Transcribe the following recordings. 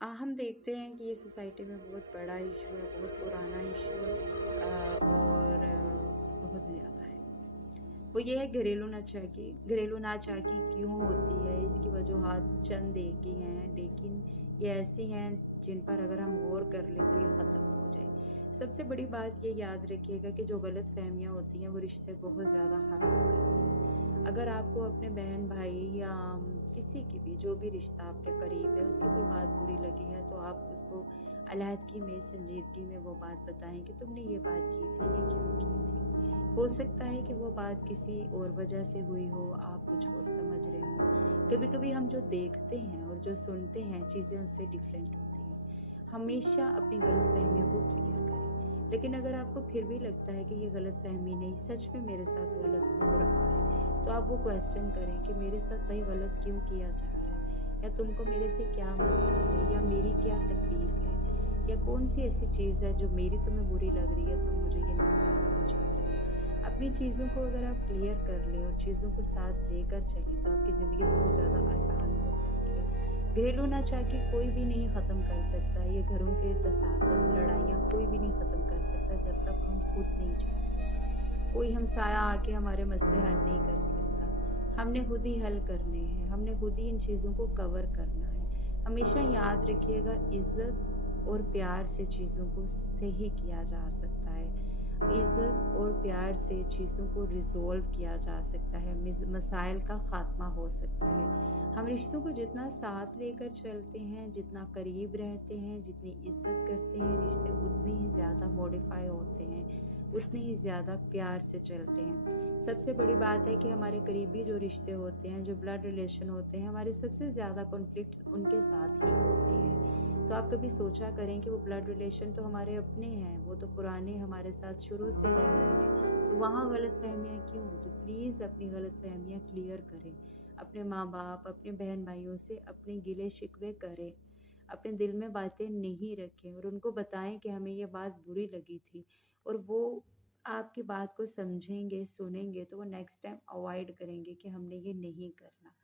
हम देखते हैं कि ये सोसाइटी में बहुत बड़ा इशू है, बहुत पुराना इशू है और बहुत ज़्यादा है। वो ये है घरेलू नचाकी। घरेलू नाचाकी क्यों होती है, इसकी वजूहात चंद एक ही हैं, लेकिन ये ऐसी हैं जिन पर अगर हम गौर कर लें तो ये ख़त्म हो जाए। सबसे बड़ी बात ये याद रखिएगा कि जो गलतफ़हमियाँ होती हैं वो रिश्ते बहुत ज़्यादा ख़राब करती हैं। अगर आपको अपने बहन भाई या किसी की भी जो भी रिश्ता आपके करीब है उसकी कोई बात बुरी लगी है तो आप उसको अलहदगी में संजीदगी में वो बात बताएं कि तुमने ये बात की थी, ये क्यों की थी। हो सकता है कि वो बात किसी और वजह से हुई हो, आप कुछ और समझ रहे हो। कभी कभी हम जो देखते हैं और जो सुनते हैं चीज़ें उससे डिफरेंट होती हैं। हमेशा अपनी गलत फहमियों को क्लियर करें, लेकिन अगर आपको फिर भी लगता है कि ये गलत फहमी नहीं, सच में मेरे साथ गलत हो रहा है, तो आप वो क्वेश्चन करें कि मेरे साथ भाई गलत क्यों किया जा रहा है, या तुमको मेरे से क्या मसला है, या मेरी क्या तकलीफ है, या कौन सी ऐसी चीज़ है जो मेरी तुम्हें बुरी लग रही है, तुम मुझे ये नुकसान पहुंचा रहे हो। अपनी चीज़ों को अगर आप क्लियर कर लें और चीज़ों को साथ लेकर चलें तो आपकी ज़िंदगी बहुत ज़्यादा आसान हो सकती है। घरेलू नाचाकी कोई भी नहीं ख़त्म कर सकता, ये घरों के तसादम लड़ाइयाँ कोई भी नहीं ख़त्म कर सकता जब तक हम खुद नहीं चाहते। कोई हमसाया आके हमारे मसले हल नहीं कर सकता। हमने खुद ही हल करने हैं, हमने खुद ही इन चीज़ों को कवर करना है। हमेशा याद रखिएगा, इज़्ज़त और प्यार से चीज़ों को सही किया जा सकता है। इज़्ज़त और प्यार से चीज़ों को रिज़ॉल्व किया जा सकता है, मसाइल का ख़ात्मा हो सकता है। हम रिश्तों को जितना साथ लेकर चलते हैं, जितना करीब रहते हैं, जितनी इज़्ज़त करते हैं, रिश्ते उतने ही ज़्यादा मॉडिफ़ाई होते हैं, उतने ही ज़्यादा प्यार से चलते हैं। सबसे बड़ी बात है कि हमारे करीबी जो रिश्ते होते हैं, जो ब्लड रिलेशन होते हैं, हमारे सबसे ज़्यादा कॉन्फ्लिक्ट्स उनके साथ ही होते हैं। तो आप कभी सोचा करें कि वो ब्लड रिलेशन तो हमारे अपने हैं, वो तो पुराने हमारे साथ शुरू से रह रहे हैं, तो वहाँ गलतफ़हमियाँ क्यों? तो प्लीज़ अपनी गलतफ़हमियाँ क्लियर करें। अपने माँ-बाप, अपने बहन-भाइयों से अपने गिले-शिकवे करें। अपने दिल में बातें नहीं रखें और उनको बताएँ कि हमें ये बात बुरी लगी थी, और वो आपकी बात को समझेंगे, सुनेंगे तो वो नेक्स्ट टाइम अवॉइड करेंगे कि हमने ये नहीं करना।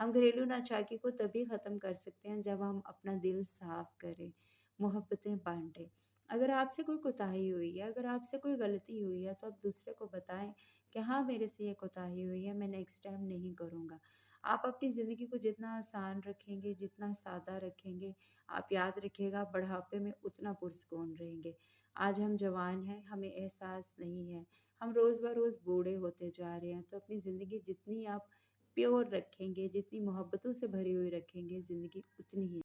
हम घरेलू नाचाकी को तभी ख़त्म कर सकते हैं जब हम अपना दिल साफ करें, मोहब्बतें बाँटें। अगर आपसे कोई कोताही हुई है, अगर आपसे कोई गलती हुई है तो आप दूसरे को बताएँ कि हाँ, मेरे से ये कोताही हुई है, मैं नेक्स्ट टाइम नहीं करूँगा। आप अपनी ज़िंदगी को जितना आसान रखेंगे, जितना सादा रखेंगे, आप याद रखिएगा बुढ़ापे में उतना पुरस्कून रहेंगे। आज हम जवान हैं, हमें एहसास नहीं है, हम रोज़ ब रोज़ बूढ़े होते जा रहे हैं, तो अपनी ज़िंदगी जितनी आप प्योर रखेंगे, जितनी मोहब्बतों से भरी हुई रखेंगे, ज़िंदगी उतनी ही